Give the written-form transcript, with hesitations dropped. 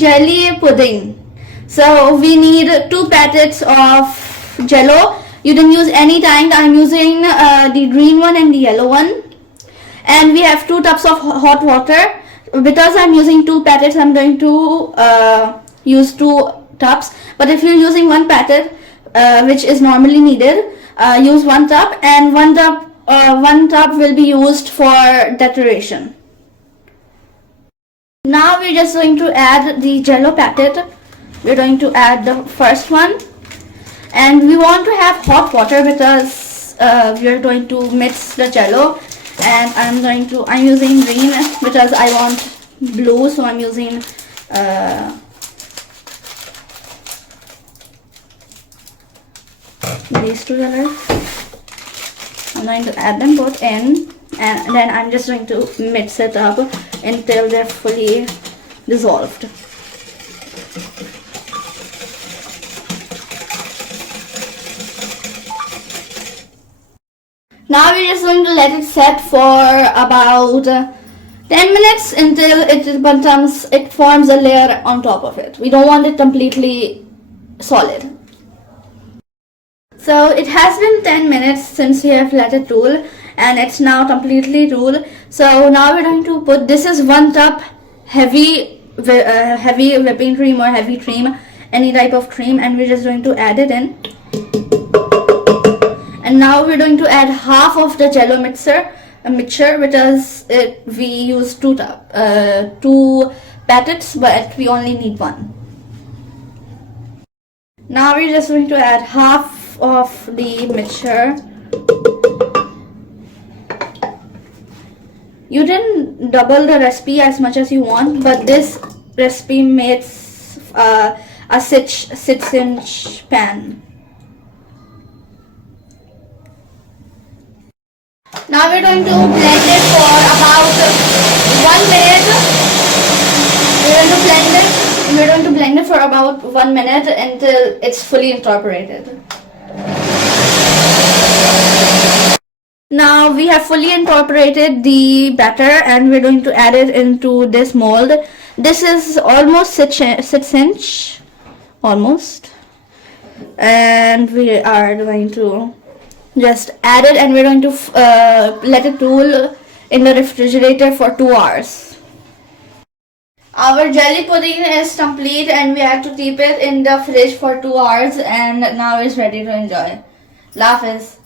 jelly pudding. So we need 2 packets of jello. You can use any kind. I'm using the green one and the yellow one. And we have 2 tubs of hot water. Because I'm using 2 packets, I'm going to use 2 tubs. But if you're using 1 packet, which is normally needed, use 1 tub, and 1 tub will be used for decoration. Now we're just going to add the jello packet. We're going to add the first one, and we want to have hot water because we're going to mix the jello. And I'm using green because I want blue, so I'm using these 2 colors. I'm going to add them both in, and then I'm just going to mix it up until they're fully dissolved. Now we're just going to let it set for about 10 minutes until it forms a layer on top of it. We don't want it completely solid. So it has been 10 minutes since we have let it cool, and it's now completely cool. So now we're going to put, this is 1 cup heavy whipping cream or heavy cream, any type of cream, and we're just going to add it in. And now we're going to add half of the jello mixture because we use 2 packets, but we only need 1. Now we're just going to add half of the mixture. You can double the recipe as much as you want, but this recipe makes a 6-inch pan. Now we're going to blend it for about 1 minute. We're going to blend it for about 1 minute until it's fully incorporated. Now we have fully incorporated the batter, and we're going to add it into this mold. This is almost 6 inch, almost. And we are going to just add it, and we're going to let it cool in the refrigerator for 2 hours. Our jelly pudding is complete, and we have to keep it in the fridge for 2 hours, and now it's ready to enjoy. Lafis.